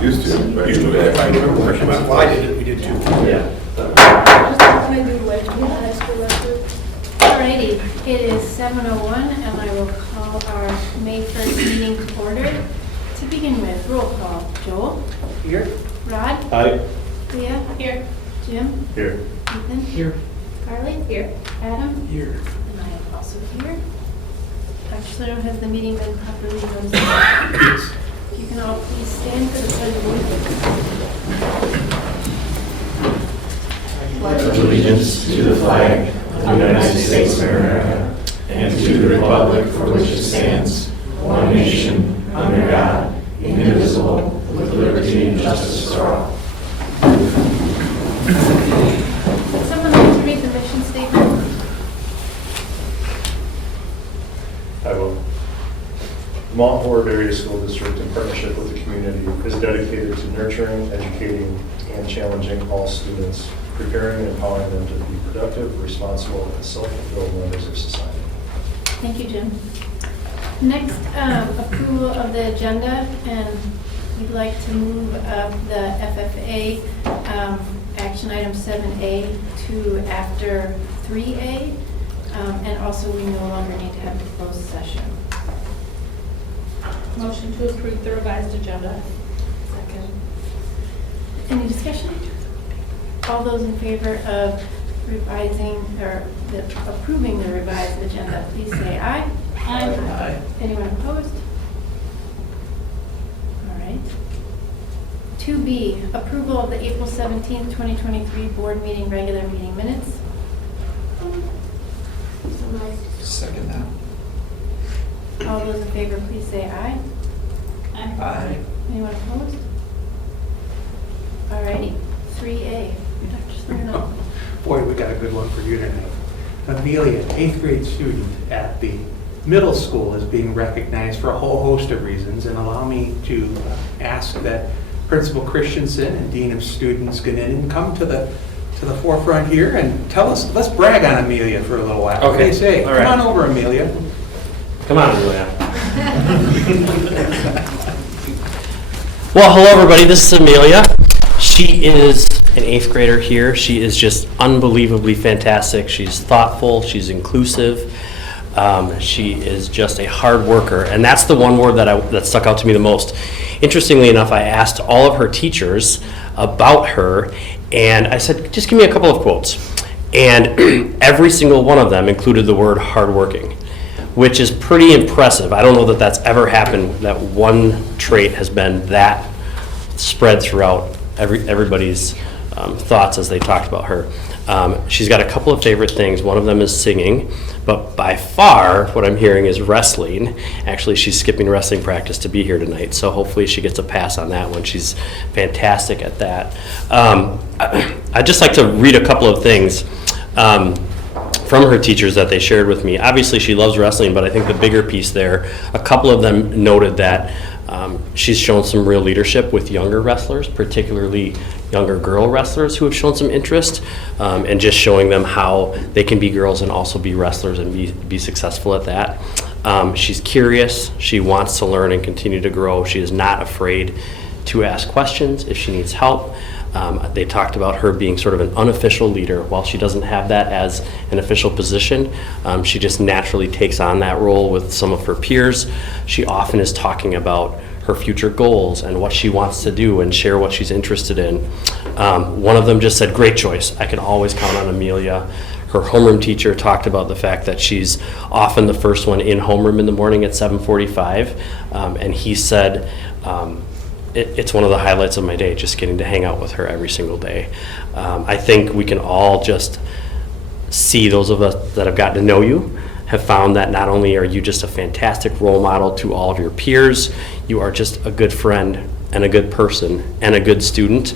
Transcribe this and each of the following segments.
Used to. Well, I did it, we did too. Yeah. Alrighty, it is 7:01 and I will call our May 1st meeting to order. To begin with, roll call. Joel? Here? Rod? Aye. Leah? Here. Jim? Here. Ethan? Here. Carly? Here. Adam? Here. And I am also here. Actually, has the meeting been properly noticed? Yes. You can all please stand for the pledge of allegiance. Allegiance to the flag of the United States of America and to the republic for which it stands, one nation, under God, indivisible, with liberty and justice for all. Would someone like to read the mission statement? I will. Mount Horeb Area School District, in partnership with the community, is dedicated to nurturing, educating, and challenging all students, preparing and empowering them to be productive, responsible, and self-fulfilled members of society. Thank you, Jim. Next, approval of the agenda, and we'd like to move up the FFA action item 7A to after 3A, and also we no longer need to have the closed session. Motion to approve the revised agenda. Second. Any discussion? All those in favor of revising or approving the revised agenda, please say aye. Aye. Anyone opposed? All right. 2B, approval of the April 17th, 2023 board meeting, regular meeting minutes. Second that. All those in favor, please say aye. Aye. Anyone opposed? All righty. 3A. Dr. Smirnoff. Boy, we got a good one for you tonight. Amelia, 8th grade student at the middle school, is being recognized for a whole host of reasons, and allow me to ask that Principal Christensen and Dean of Students get in and come to the forefront here and tell us, let's brag on Amelia for a little while. What do you say? All right. Come on over, Amelia. Come on, Julia. Well, hello everybody, this is Amelia. She is an 8th grader here. She is just unbelievably fantastic. She's thoughtful, she's inclusive. She is just a hard worker, and that's the one word that stuck out to me the most. Interestingly enough, I asked all of her teachers about her, and I said, just give me a couple of quotes. And every single one of them included the word hardworking, which is pretty impressive. I don't know that that's ever happened, that one trait has been that spread throughout everybody's thoughts as they talked about her. She's got a couple of favorite things. One of them is singing, but by far what I'm hearing is wrestling. Actually, she's skipping wrestling practice to be here tonight, so hopefully she gets a pass on that one. She's fantastic at that. I'd just like to read a couple of things from her teachers that they shared with me. Obviously, she loves wrestling, but I think the bigger piece there, a couple of them noted that she's shown some real leadership with younger wrestlers, particularly younger girl wrestlers who have shown some interest, and just showing them how they can be girls and also be wrestlers and be successful at that. She's curious, she wants to learn and continue to grow. She is not afraid to ask questions if she needs help. They talked about her being sort of an unofficial leader. While she doesn't have that as an official position, she just naturally takes on that role with some of her peers. She often is talking about her future goals and what she wants to do and share what she's interested in. One of them just said, great choice. I can always count on Amelia. Her homeroom teacher talked about the fact that she's often the first one in homeroom in the morning at 7:45, and he said, it's one of the highlights of my day, just getting to hang out with her every single day. I think we can all just see, those of us that have gotten to know you, have found that not only are you just a fantastic role model to all of your peers, you are just a good friend and a good person and a good student,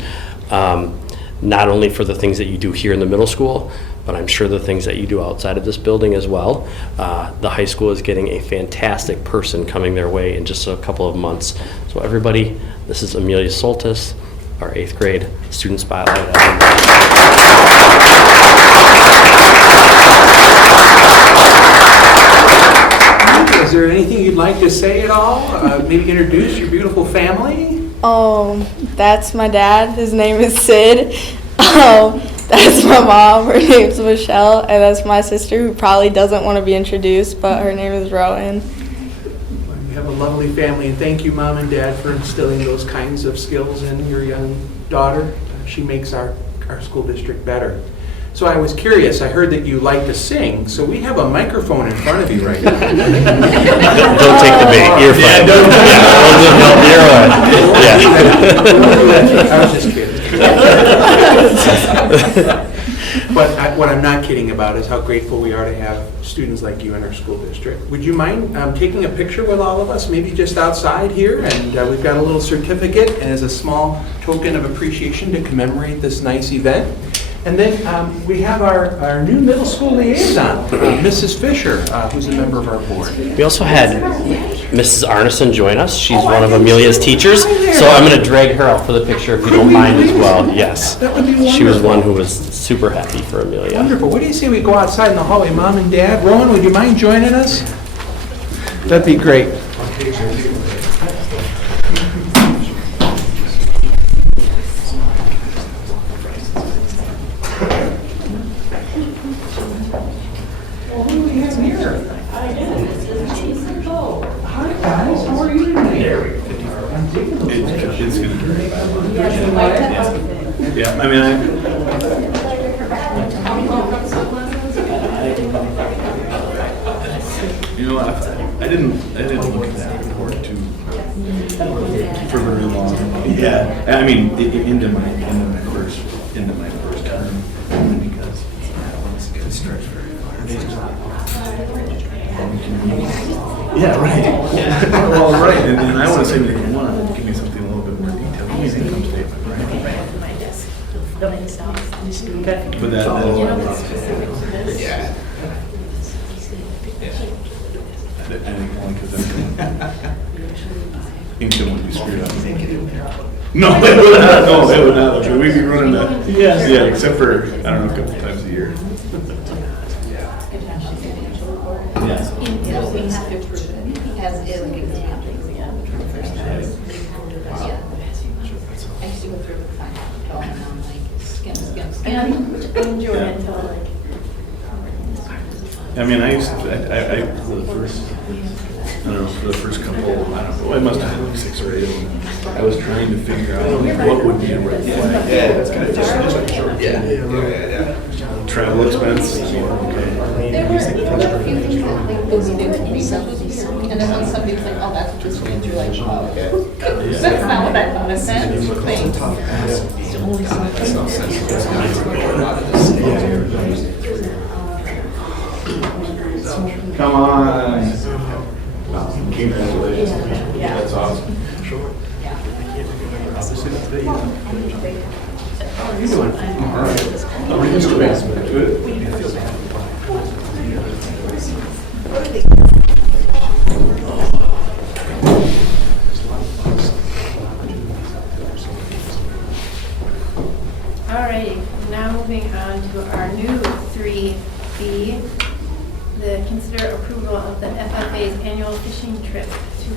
not only for the things that you do here in the middle school, but I'm sure the things that you do outside of this building as well. The high school is getting a fantastic person coming their way in just a couple of months. So everybody, this is Amelia Soltis, our 8th grade student spotlight. there anything you'd like to say at all? Maybe introduce your beautiful family? That's my dad. His name is Sid. That's my mom. Her name's Michelle. And that's my sister, who probably doesn't want to be introduced, but her name is Rowan. You have a lovely family, and thank you, Mom and Dad, for instilling those kinds of skills in your young daughter. She makes our school district better. So I was curious, I heard that you like to sing, so we have a microphone in front of you right now. Don't take the bait, you're fine. I was just kidding. But what I'm not kidding about is how grateful we are to have students like you in our school district. Would you mind taking a picture with all of us, maybe just outside here? And we've got a little certificate as a small token of appreciation to commemorate this nice event. And then we have our new middle school liaison, Mrs. Fisher, who's a member of our board. We also had Mrs. Arneson join us. She's one of Amelia's teachers. So I'm going to drag her out for the picture if you don't mind as well. Yes. That would be wonderful. She was one who was super happy for Amelia. Wonderful. What do you say we go outside in the hallway, Mom and Dad? Rowan, would you mind joining us? That'd be great. It's gonna be yeah, I mean, you know, I didn't look at that report too for very long. Yeah, I mean, into my first term, because it's gonna stretch very far. Yeah, right. Well, right, and then I want to say, if you want to give me something a little bit more detailed, give me an income statement, right? But that yeah. I think only because income would be screwed up. No, it would not. No, it would not. We'd be running that. Yeah, except for, I don't know, a couple times a year. Yes. We have to approve it as is because we have things again for the first time. Yeah. I used to go through the final going on like skim. And I enjoy it until like. I mean, I used to, for the first, I don't know, for the first couple, I don't know, I must have had like 6 or 8 of them. I was trying to figure out what would be a red flag. Yeah, it's kind of just like short. Yeah. Travel expense. There were a few things that like those things would be and then when somebody's like, oh, that's what this means, you're like, oh, okay. That's not what I thought it meant. Thanks. Come on. Congratulations. That's awesome. How are you doing? All right. How are you doing? Good. Alrighty, now moving on to our new 3B, the consider approval of the FFA's annual fishing trip to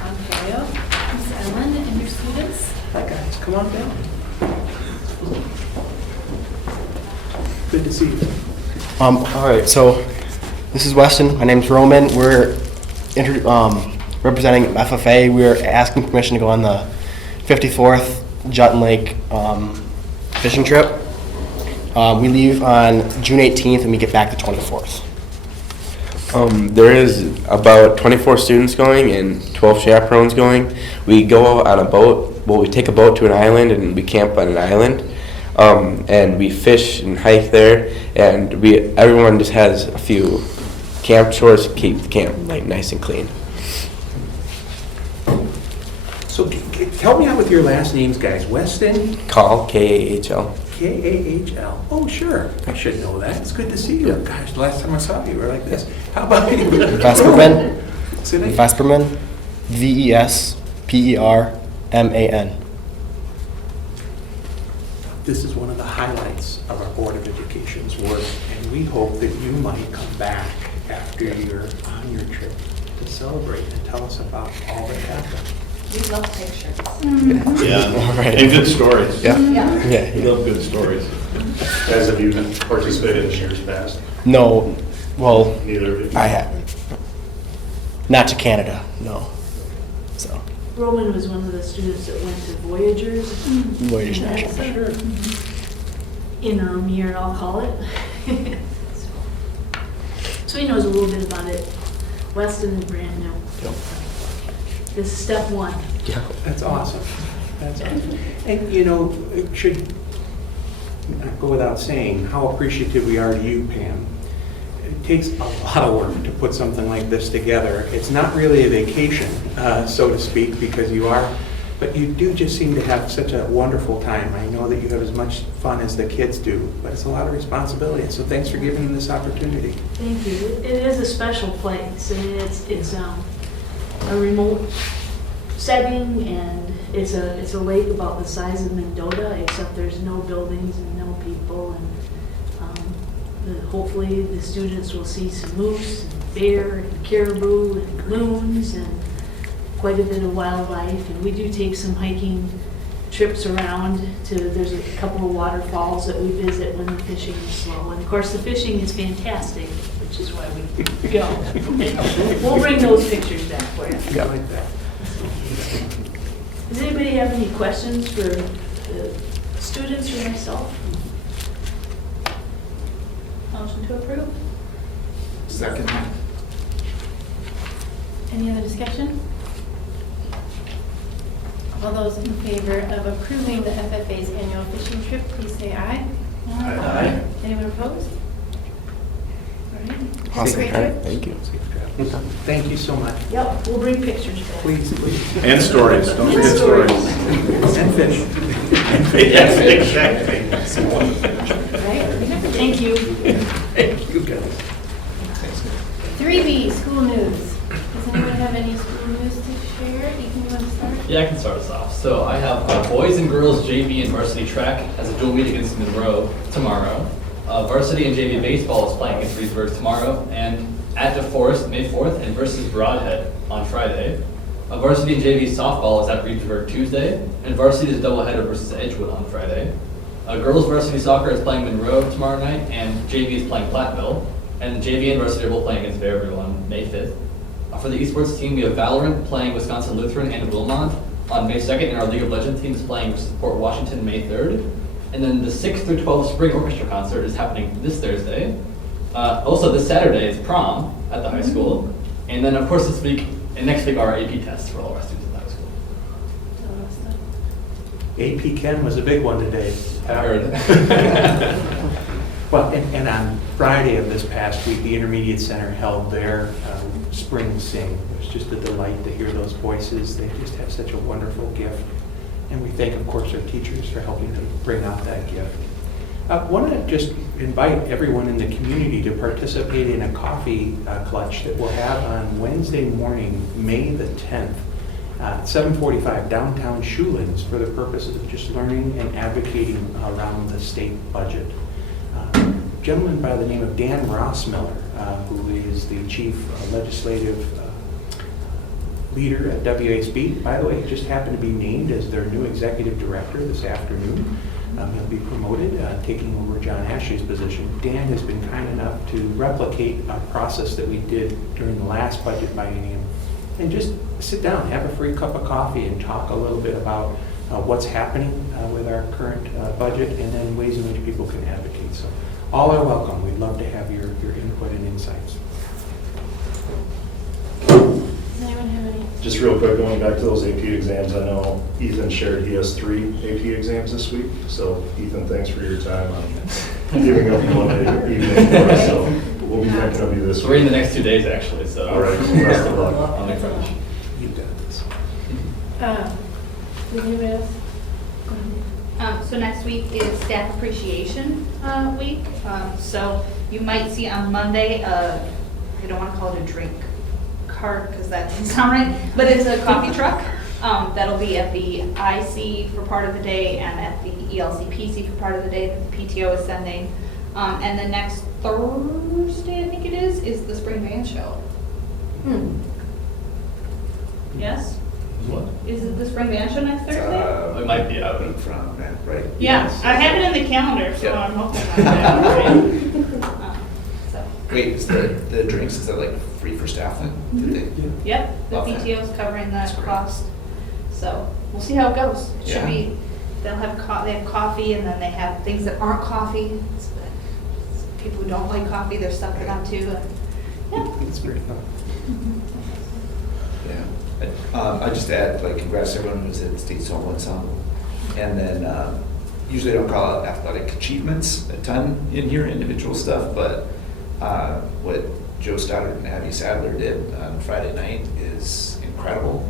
Ontario. Ms. Ellen and your students. Hi, guys. Come on down. Good to see you. All right, so this is Weston. My name's Roman. We're representing FFA. We're asking permission to go on the 54th Jutton Lake fishing trip. We leave on June 18th and we get back the 24th. There is about 24 students going and 12 chaperones going. We go on a boat. Well, we take a boat to an island and we camp on an island. And we fish and hike there, and everyone just has a few camp chores to keep the camp like nice and clean. So help me out with your last names, guys. Weston? Call, K-A-H-L. K-A-H-L. Oh, sure. I should know that. It's good to see you. Gosh, the last time I saw you, you were like this. How about you? Vesperman. Say that again. Vesperman. V-E-S-P-E-R-M-A-N. This is one of the highlights of our Board of Education's work, and we hope that you might come back after you're on your trip to celebrate and tell us about all that happened. We love pictures. Yeah, Right. and good stories. Yeah. Yeah. Yeah. We love good stories. Guys, have you participated in years past? No, well, Neither of you? I haven't. Not to Canada, no. So, Roman was one of the students that went to Voyagers. Voyagers in National. NASA. Interim year, I'll call it. So he knows a little bit about it. Weston is brand new. This is step one. Yeah. That's awesome. That's awesome. And, you know, it should not go without saying how appreciative we are to you, Pam. It takes a lot of work to put something like this together. It's not really a vacation, so to speak, because you are, but you do just seem to have such a wonderful time. I know that you have as much fun as the kids do, but it's a lot of responsibility. So thanks for giving them this opportunity. Thank you. It is a special place. I mean, it's a remote setting, and it's a lake about the size of Mendota, except there's no buildings and no people. And hopefully the students will see some moose and bear and caribou and loons and quite a bit of wildlife. And we do take some hiking trips around to, there's a couple of waterfalls that we visit when the fishing is slow. And of course, the fishing is fantastic, which is why we go. We'll bring those pictures back for you. I like that. Does anybody have any questions for the students or myself? Motion to approve? Second. Any other discussion? All those in favor of approving the FFA's annual fishing trip, please say aye. Aye. Anyone opposed? All right. Awesome. Great All right, trip. thank you. Thank you so much. Yep, we'll bring pictures back. Please, please. And stories, don't And forget stories. stories. And fish. Yes, exactly. Right? Thank you. Thank you, guys. 3B, school news. Does anyone have any school news to share? Ethan, you want to start? Yeah, I can start us off. So I have boys and girls JV and varsity track as a dual meet against Monroe tomorrow. Varsity and JV baseball is playing against Reedsburg tomorrow, and at DeForest May 4th, and versus Broadhead on Friday. Varsity and JV softball is at Reedsburg Tuesday, and varsity is a doubleheader versus Edgewood on Friday. Girls varsity soccer is playing Monroe tomorrow night, and JV is playing Platteville, and JV and varsity are both playing against Fairview on May 5th. For the esports team, we have Valorant playing Wisconsin Lutheran and Wilmot on May 2nd, and our League of Legends team is playing versus Port Washington May 3rd. And then the 6th through 12th spring orchestra concert is happening this Thursday. Also, this Saturday is prom at the high school. And then, of course, this week and next week are AP tests for all of our students at the high school. AP Chem was a big one today. I heard. Well, and on Friday of this past week, the Intermediate Center held their spring sing. It was just a delight to hear those voices. They just have such a wonderful gift. And we thank, of course, our teachers for helping them bring out that gift. I want to just invite everyone in the community to participate in a coffee clutch that we'll have on Wednesday morning, May the 10th, at 7:45 downtown Schulands, for the purposes of just learning and advocating around the state budget. A gentleman by the name of Dan Rossmiller, who is the chief legislative leader at WASB, by the way, just happened to be named as their new executive director this afternoon. He'll be promoted, taking over John Ashley's position. Dan has been kind enough to replicate a process that we did during the last budget biennium, and just sit down, have a free cup of coffee, and talk a little bit about what's happening with our current budget, and then ways in which people can advocate. So all are welcome. We'd love to have your input and insights. Does anyone have any? Just real quick, going back to those AP exams, I know Ethan shared he has 3 AP exams this week. So Ethan, thanks for your time on giving up Monday evening for us. So we'll be thinking of you this So we're in week. the next 2 days, actually, so. All right, best of luck. I'll make French. You got this. Does anybody else? Go ahead. So next week is Staff Appreciation Week. So you might see on Monday, I don't want to call it a drink cart because that doesn't sound right, but it's a coffee truck. That'll be at the IC for part of the day and at the ELCPC for part of the day that the PTO is sending. And the next Thursday, I think it is the Spring Band Show. Yes? What? Is it the spring band show next Thursday? It might be out. in front, man, right? Yeah, Yes. I have it in the calendar, so Yeah. I'm hoping that's so. Wait, is the drinks, is that like free for staff then? Did they? Yep, the Okay. PTO's covering that That's great. cost. So we'll see how it goes. It should Yeah. be, they have coffee and then they have things that aren't coffee. People who don't like coffee, they're stuck it on too. Yeah. It's great. Yeah. I just add, like, congrats to everyone who's at State Soul Ensemble. And then, usually I don't call it athletic achievements a ton in here, individual stuff, but what Joe Stoddard and Abby Sadler did on Friday night is incredible.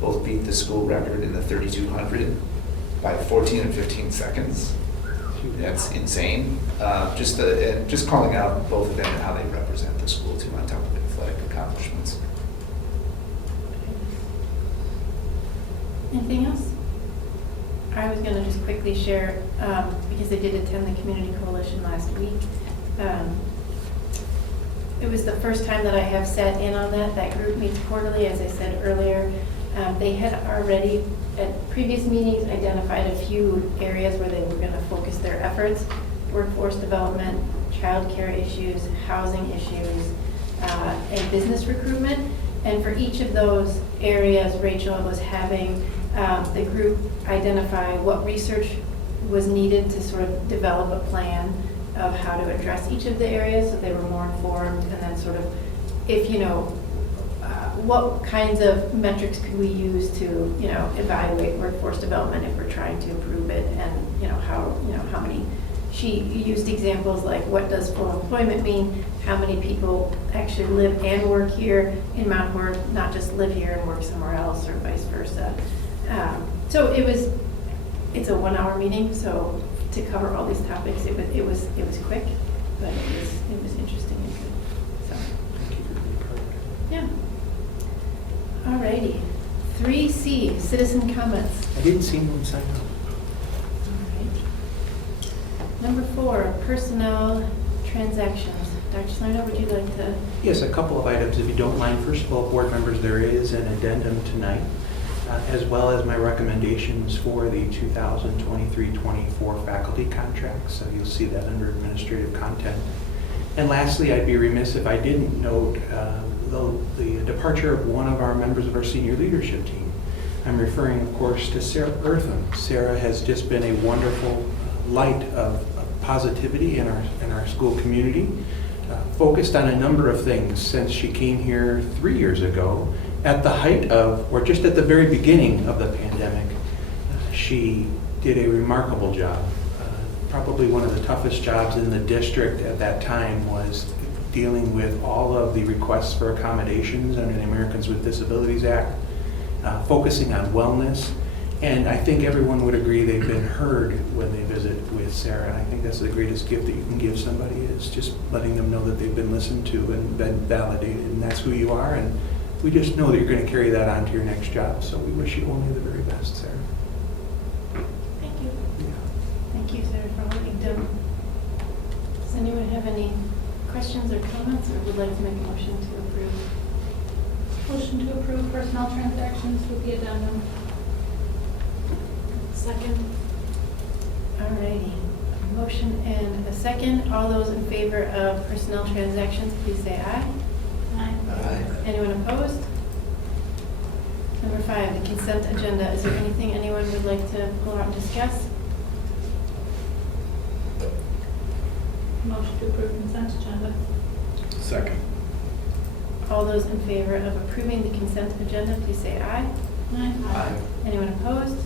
Both beat the school record in the 3,200 by 14 and 15 seconds. That's insane. And just calling out both of them and how they represent the school too, on top of athletic accomplishments. Anything else? I was going to just quickly share, because I did attend the Community Coalition last week. It was the first time that I have sat in on that. That group meets quarterly, as I said earlier. They had already, at previous meetings, identified a few areas where they were going to focus their efforts: workforce development, childcare issues, housing issues, and business recruitment. And for each of those areas, Rachel was having the group identify what research was needed to sort of develop a plan of how to address each of the areas, so they were more informed, and then sort of, if, what kinds of metrics could we use to, evaluate workforce development if we're trying to improve it, and, how many. She used examples like, what does full employment mean? How many people actually live and work here in Mount Horeb, not just live here and work somewhere else, or vice versa. So it's a 1-hour meeting, so to cover all these topics, it was quick, but it was interesting and good. So, yeah. Alrighty. 3C, citizen comments. I didn't see them sign up. Number 4, personnel transactions. Dr. Slider, would you like to? Yes, a couple of items, if you don't mind. First of all, board members, there is an addendum tonight, as well as my recommendations for the 2023-24 faculty contracts. So you'll see that under administrative content. And lastly, I'd be remiss if I didn't note the departure of one of our members of our senior leadership team. I'm referring, of course, to Sarah Eartham. Sarah has just been a wonderful light of positivity in our school community, focused on a number of things since she came here 3 years ago at the height of, or just at the very beginning of the pandemic. She did a remarkable job. Probably one of the toughest jobs in the district at that time was dealing with all of the requests for accommodations under the Americans with Disabilities Act, focusing on wellness. And I think everyone would agree they've been heard when they visit with Sarah. And I think that's the greatest gift that you can give somebody, is just letting them know that they've been listened to and been validated, and that's who you are. And we just know that you're going to carry that on to your next job. So we wish you only the very best, Sarah. Thank you. Yeah. Thank you, Sarah, for all you've done. Does anyone have any questions or comments, or would like to make a motion to approve? Motion to approve personnel transactions with the addendum. Second. Alrighty. A motion and a second. All those in favor of personnel transactions, please say aye. Aye. Anyone opposed? Number 5, the consent agenda. Is there anything anyone would like to pull out and discuss? Motion to approve consent agenda. Second. All those in favor of approving the consent agenda, please say aye. Aye. Anyone opposed?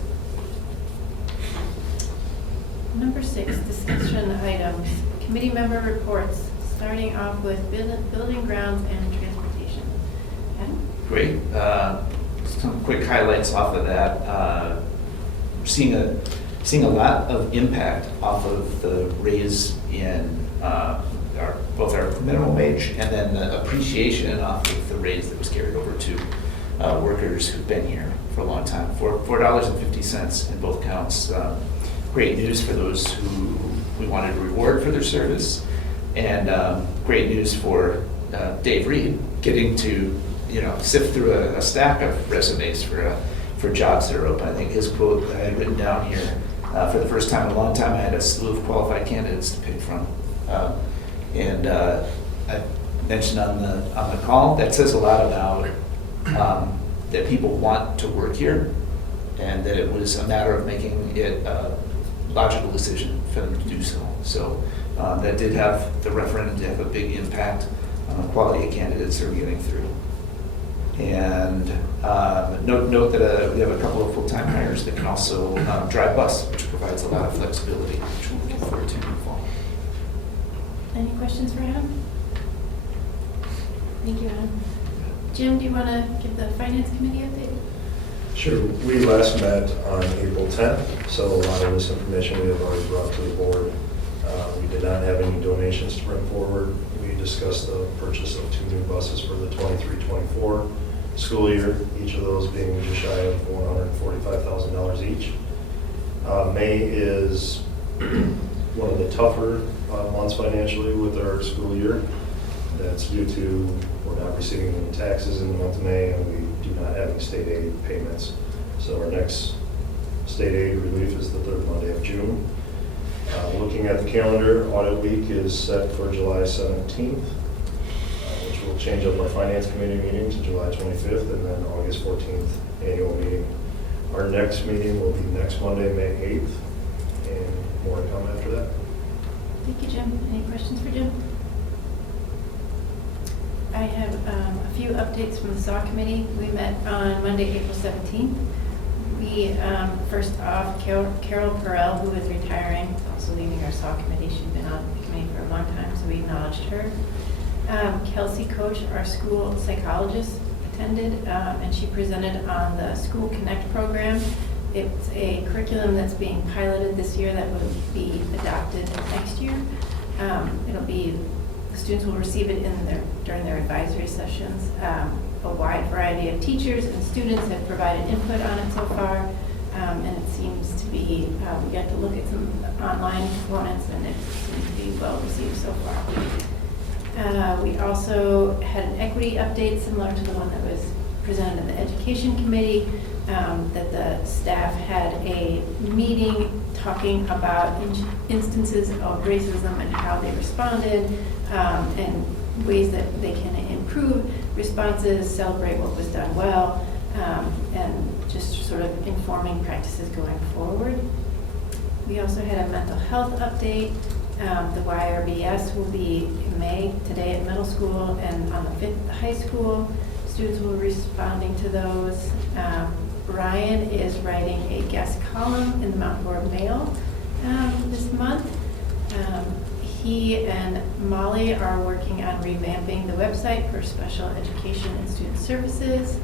Number 6, discussion items. Committee member reports, starting off with building grounds and transportation. Adam? Great. Some quick highlights off of that. We're seeing a lot of impact off of the raise in both our minimum wage and then the appreciation off of the raise that was carried over to workers who've been here for a long time. $4.50 in both counts. Great news for those who we wanted to reward for their service, and great news for Dave Reed getting to sift through a stack of resumes for jobs that are open. I think his quote that I had written down here, for the first time in a long time, I had a slew of qualified candidates to pick from. And I mentioned on the call, that says a lot about that people want to work here, and that it was a matter of making it a logical decision for them to do so. So that did have the referendum to have a big impact on the quality of candidates that are getting through. And note that we have a couple of full-time hires that can also drive bus, which provides a lot of flexibility, which we're looking forward to in the fall. Any questions for Adam? Thank you, Adam. Jim, do you want to give the Finance Committee update? Sure. We last met on April 10th, so a lot of this information we have already brought to the board. We did not have any donations to bring forward. We discussed the purchase of 2 new buses for the 23-24 school year, each of those being just shy of $145,000 each. May is one of the tougher months financially with our school year. That's due to we're not receiving any taxes in the month of May, and we do not have any state aid payments. So our next state aid relief is the 3rd Monday of June. Looking at the calendar, audit week is set for July 17th, which will change up our Finance Committee meeting to July 25th, and then August 14th annual meeting. Our next meeting will be next Monday, May 8th, and more to come after that. Thank you, Jim. Any questions for Jim? I have a few updates from the SAW committee. We met on Monday, April 17th. We, first off, Carol Perel, who is retiring, also leaving our SAW committee. She's been on the committee for a long time, so we acknowledged her. Kelsey Coach, our school psychologist, attended, and she presented on the School Connect program. It's a curriculum that's being piloted this year that will be adopted next year. Students will receive it during their advisory sessions. A wide variety of teachers and students have provided input on it so far, and it seems to be, we got to look at some online components, and it seems to be well received so far. We also had an equity update similar to the one that was presented in the Education Committee, that the staff had a meeting talking about instances of racism and how they responded, and ways that they can improve responses, celebrate what was done well, and just sort of informing practices going forward. We also had a mental health update. The YRBS will be in May, today at middle school, and on the 5th at high school. Students will be responding to those. Brian is writing a guest column in the Mount Horeb Mail this month. He and Molly are working on revamping the website for special education and student services,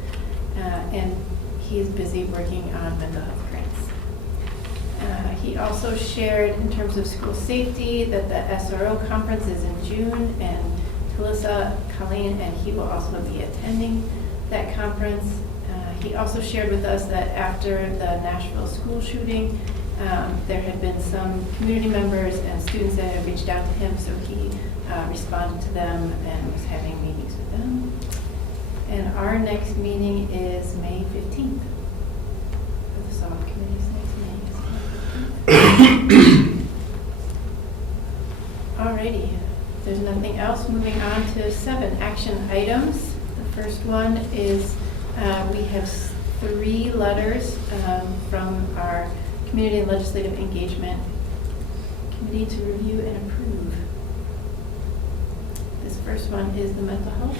and he's busy working on mental health grants. He also shared, in terms of school safety, that the SRO conference is in June, and Talissa, Colleen, and he will also be attending that conference. He also shared with us that after the Nashville school shooting, there had been some community members and students that had reached out to him, so he responded to them and was having meetings with them. And our next meeting is May 15th. For the SAW committee's next meeting is May 15th. Alrighty, if there's nothing else, moving on to 7 action items. The first one is we have 3 letters from our Community and Legislative Engagement Committee to review and approve. This first one is the mental health.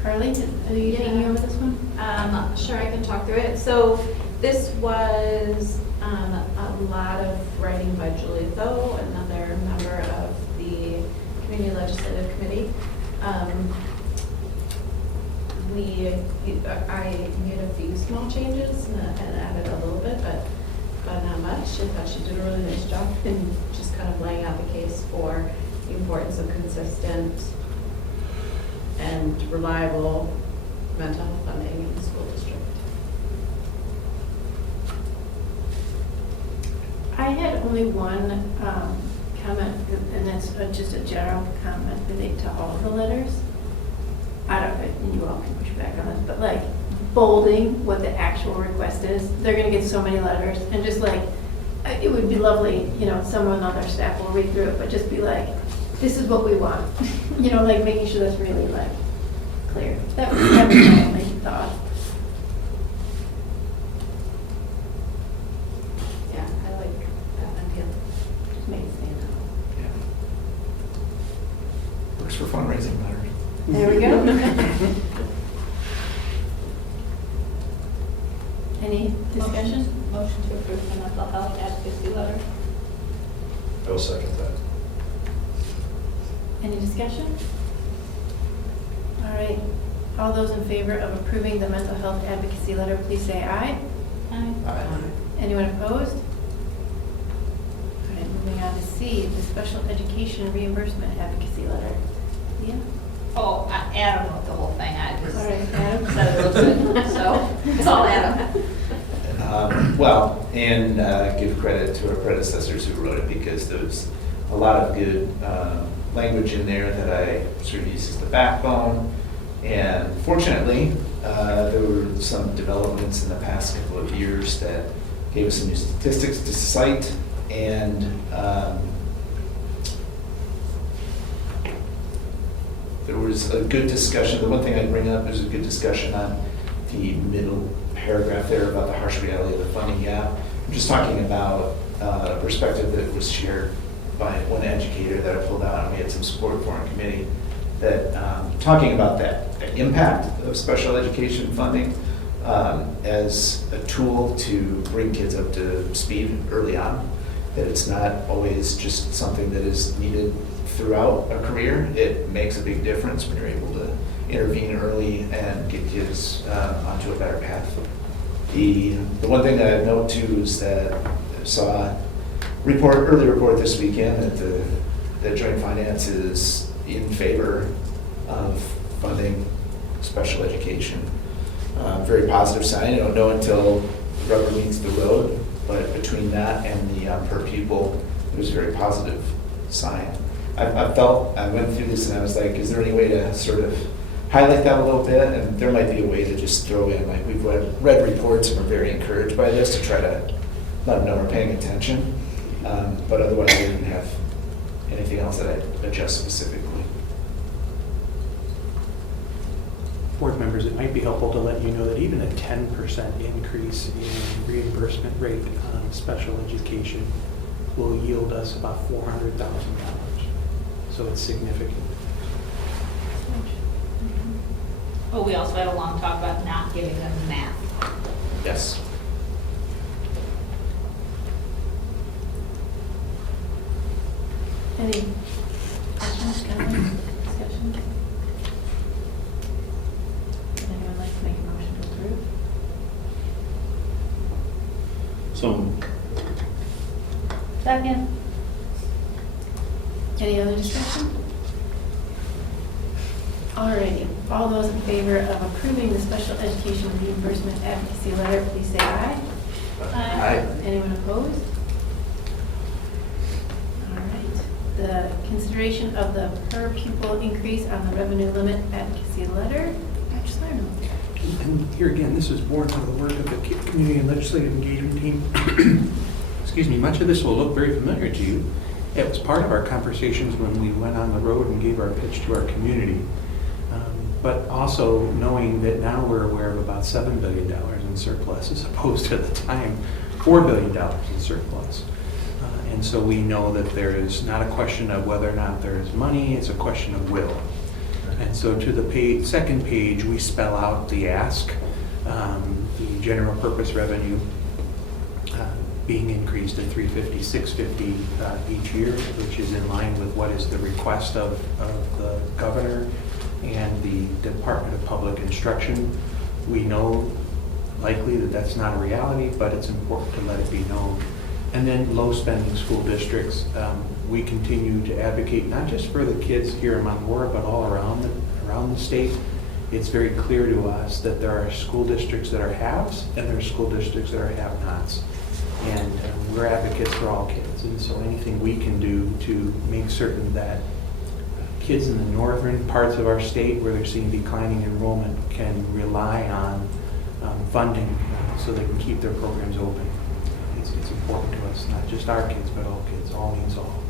Carly, are you taking over this one? Sure, I can talk through it. So this was a lot of writing by Julie Tho, another member of the Community Legislative Committee. I made a few small changes and added a little bit, but not much. I thought she did a really nice job in just kind of laying out the case for the importance of consistent and reliable mental health funding in the school district. I had only one comment, and then it's just a general comment relate to all the letters. I don't, and you all can push back on this, but like bolding what the actual request is, they're gonna get so many letters, and just like, it would be lovely, you know, someone on their staff will read through it, but just be like, this is what we want. You know, like making sure that's really like clear. That was my only thought. Yeah, I like that idea. Just make it stand out. Yeah. Works for fundraising matters. There we go. Any discussion? Motion to approve the mental health advocacy letter. I will second that. Any discussion? All right, all those in favor of approving the mental health advocacy letter, please say aye. Aye. Anyone opposed? All right, moving on to C, the special education reimbursement advocacy letter. Yeah? Oh, Adam wrote the whole thing, I just All right, Adam. said it was good, so it's all Adam. Well, and give credit to our predecessors who wrote it, because there's a lot of good language in there that I sort of use as the backbone. And fortunately, there were some developments in the past couple of years that gave us some new statistics to cite, and there was a good discussion. The one thing I'd bring up is a good discussion on the middle paragraph there about the harsh reality of the funding gap. I'm just talking about a perspective that was shared by one educator that I pulled out, and we had some support for in committee, that talking about that impact of special education funding as a tool to bring kids up to speed early on, that it's not always just something that is needed throughout a career. It makes a big difference when you're able to intervene early and get kids onto a better path. The one thing that I note too is that I saw a early report this weekend that Joint Finance is in favor of funding special education. Very positive sign. You don't know until the rubber meets the road, but between that and the per pupil, it was a very positive sign. I went through this and I was like, is there any way to sort of highlight that a little bit? And there might be a way to just throw in, like, we've read reports and we're very encouraged by this, to try to let them know we're paying attention. But otherwise, I didn't have anything else that I'd adjust specifically. Board members, it might be helpful to let you know that even a 10% increase in reimbursement rate on special education will yield us about $400,000. So it's significant. Oh, we also had a long talk about not giving them math. Yes. Any questions, comments, discussion? Would anyone like to make a motion to approve? So, Second. Any other discussion? Alrighty, all those in favor of approving the special education reimbursement advocacy letter, please say aye. Aye. Anyone opposed? All right, the consideration of the per pupil increase on the revenue limit advocacy letter. Dr. Salerno. And here again, this is born out of the work of the community and legislative engagement team. Excuse me, much of this will look very familiar to you. It was part of our conversations when we went on the road and gave our pitch to our community. But also knowing that now we're aware of about $7 billion in surplus, as opposed to at the time $4 billion in surplus. And so we know that there is not a question of whether or not there is money, it's a question of will. And so to the second page, we spell out the ask, the general purpose revenue being increased to $350, $650 each year, which is in line with what is the request of the governor and the Department of Public Instruction. We know likely that that's not a reality, but it's important to let it be known. And then low spending school districts, we continue to advocate not just for the kids here in Mount Horeb, but all around the state. It's very clear to us that there are school districts that are haves and there are school districts that are have-nots. And we're advocates for all kids. kids. And so anything we can do to make certain that kids in the northern parts of our state where they're seeing declining enrollment can rely on funding so they can keep their programs open. It's important to us, not just our kids, but all kids. All means all.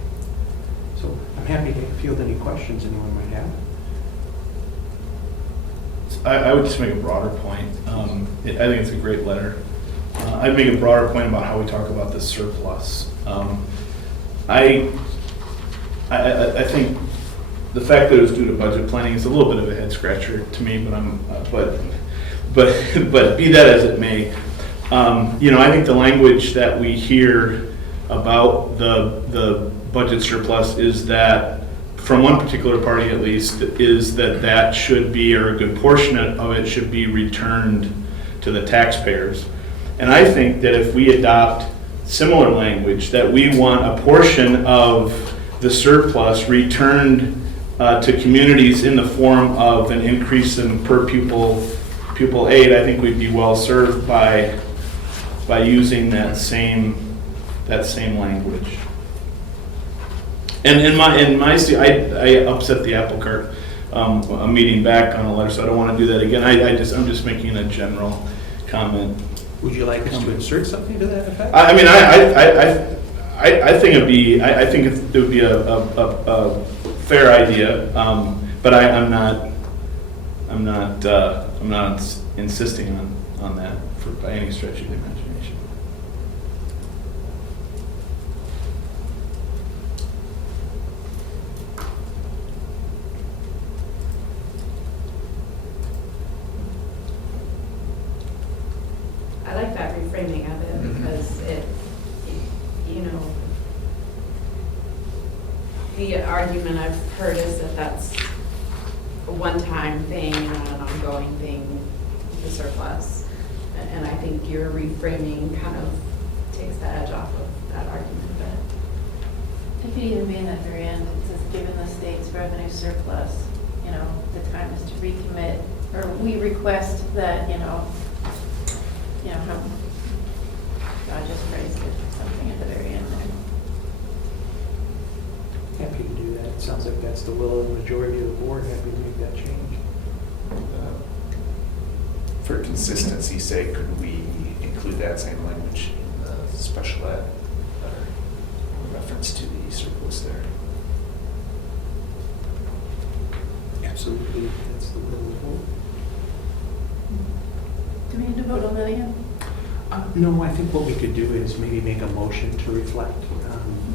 So I'm happy to field any questions anyone might have. I would just make a broader point. I think it's a great letter. I'd make a broader point about how we talk about the surplus. I think the fact that it was due to budget planning is a little bit of a head scratcher to me, but but be that as it may, I think the language that we hear about the budget surplus is that, from one particular party at least, is that should be, or a good portion of it should be returned to the taxpayers. And I think that if we adopt similar language, that we want a portion of the surplus returned to communities in the form of an increase in per pupil aid, I think we'd be well served by using that same language. And I upset the apple cart a meeting back on a letter, so I don't want to do that again. I'm just making a general comment. Would you like us to insert something to that effect? I mean, I think it would be a fair idea, but I'm not insisting on that by any stretch of the imagination. I like that reframing of it because it, the argument I've heard is that that's a one-time thing and not an ongoing thing, the surplus. And I think your reframing kind of takes the edge off of that argument a bit. It could even be in that very end, it says, given the state's revenue surplus, the time is to recommit, or we request that, how God just phrased it, something at the very end there. Happy to do that. It sounds like that's the will of the majority of the board. Happy to make that change. For consistency's sake, could we include that same language in the special ed letter in reference to the surplus there? Absolutely. That's the will of the board. Do we need to vote on that again? No, I think what we could do is maybe make a motion to reflect.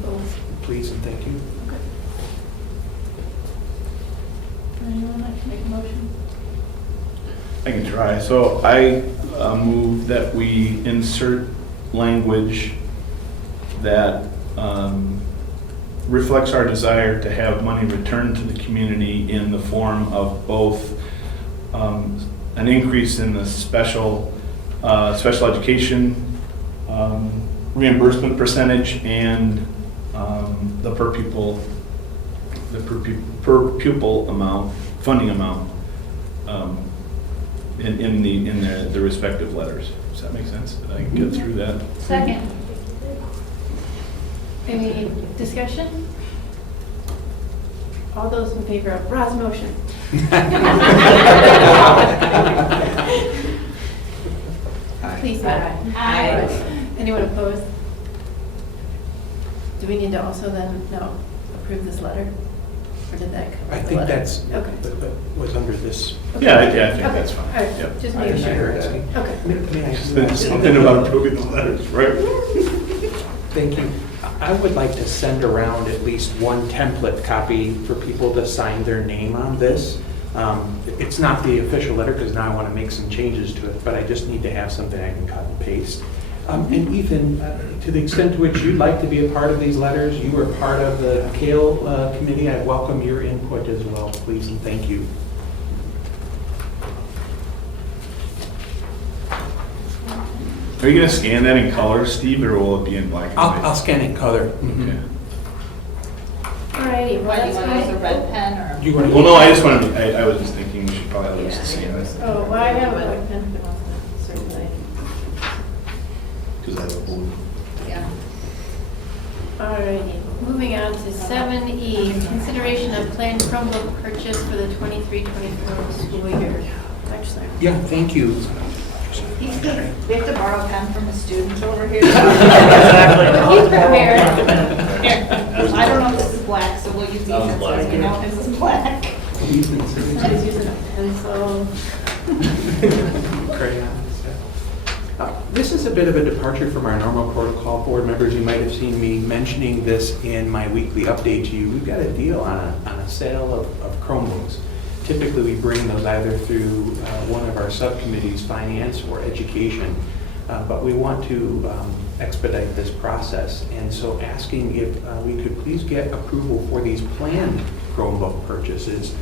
Both. Please and thank you. Okay. Anyone like to make a motion? I can try. So I move that we insert language that reflects our desire to have money returned to the community in the form of both an increase in the special education reimbursement percentage and the per pupil amount, funding amount in the respective letters. Does that make sense? Did I get through that? Second. Any discussion? All those in favor of Ra's motion? Please say aye. Aye. Anyone opposed? Do we need to also then, approve this letter? Or did that cover I the think letter? that's, Okay. that was under this. Yeah, I think Okay. that's fine. All right, Yep. just I making understand sure. you're asking. Okay. May I ask There's something about approving the letters, right? Thank you. I would like to send around at least one template copy for people to sign their name on this. It's not the official letter because now I want to make some changes to it, but I just need to have something I can cut and paste. And Ethan, to the extent to which you'd like to be a part of these letters, you were part of the CALE committee, I welcome your input as well, please, and thank you. Are you going to scan that in color, Steve, or will it be in black and white? I'll scan it in color. Okay. All righty, well, Why do you that's want to use a fine. red pen or? You want to- Well, no, I just wanted to, I was just thinking we should probably use the same, Oh, well, I have a black pen, but also certainly. because I have a blue. Yeah. Alrighty, moving on to 7E, consideration of planned Chromebook purchase for the 23-24 school year. Dr. Snyder. Yeah, thank you. We have to borrow a pen from a student over here. Well, he's prepared. Here, I don't know if this is black, so we'll use these instead, you know, this is black. He's using a pencil. Crayons. This is a bit of a departure from our normal protocol. Board members, you might have seen me mentioning this in my weekly update to you. We've got a deal on a sale of Chromebooks. Typically, we bring those either through one of our subcommittees, finance or education, but we want to expedite this process. And so asking if we could please get approval for these planned Chromebook purchases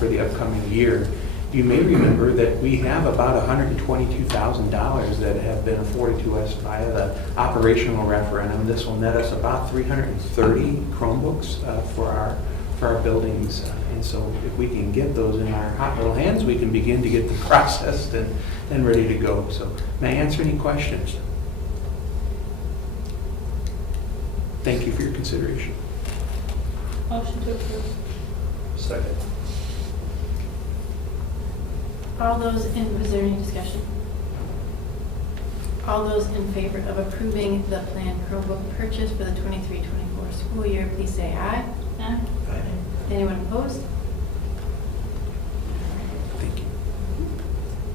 for the upcoming year. You may remember that we have about $122,000 that have been afforded to us via the operational referendum. This will net us about 330 Chromebooks for our buildings. And so if we can get those in our hot little hands, we can begin to get them processed and ready to go. So may I answer any questions? Thank you for your consideration. Motion to approve. Second. All those in, was there any discussion? All those in favor of approving the planned Chromebook purchase for the 23-24 school year, please say aye. Aye. Anyone opposed? Thank you.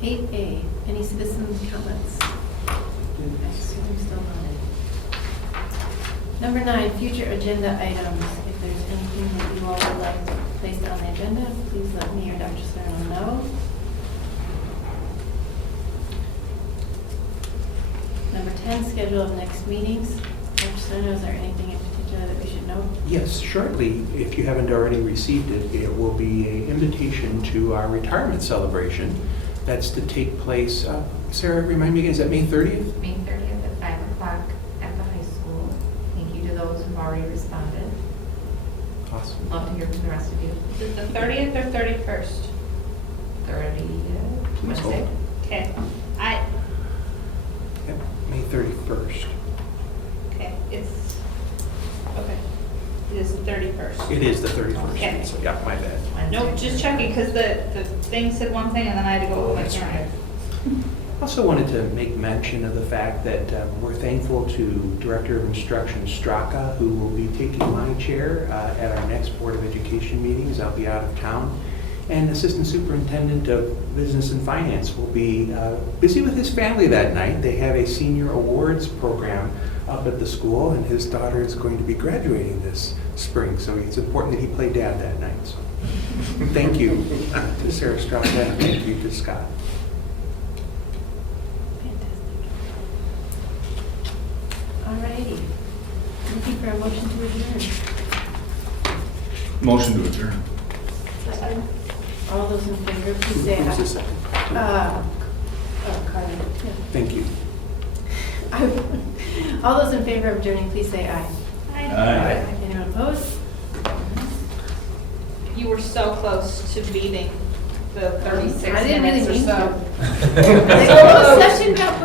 8A, any citizens' comments? I assume I'm still on it. Number 9, future agenda items. If there's anything that you all would like placed on the agenda, please let me or Dr. Sarno know. Number 10, schedule of next meetings. Dr. Sarno, is there anything in particular that we should know? Yes, shortly, if you haven't already received it, it will be an invitation to our retirement celebration. That's to take place, Sarah, remind me again, is that May 30th? May 30th at 5 o'clock at the high school. Thank you to those who've already responded. Awesome. Love to hear from the rest of you. Is it the 30th or 31st? 30th, Wednesday. Okay. Yep, May 31st. Okay, okay. It is the 31st. It is the 31st. Okay. So, yeah, my bad. Nope, just checking, because the thing said one thing and then I had to go over my camera. Also wanted to make mention of the fact that we're thankful to Director of Instruction Straka, who will be taking my chair at our next Board of Education meetings. I'll be out of town. And Assistant Superintendent of Business and Finance will be busy with his family that night. They have a senior awards program up at the school, and his daughter is going to be graduating this spring, so it's important that he play dad that night. So thank you to Sarah Straka, and thank you to Scott. Alrighty. Looking for a motion to adjourn. Motion to adjourn. All those in favor, please say Who's the aye. second? Carly. Yeah. Thank you. All those in favor of adjourning, please say aye. Aye. Anyone opposed? You were so close to beating the 36 I didn't really minutes or mean so. to. The closed session got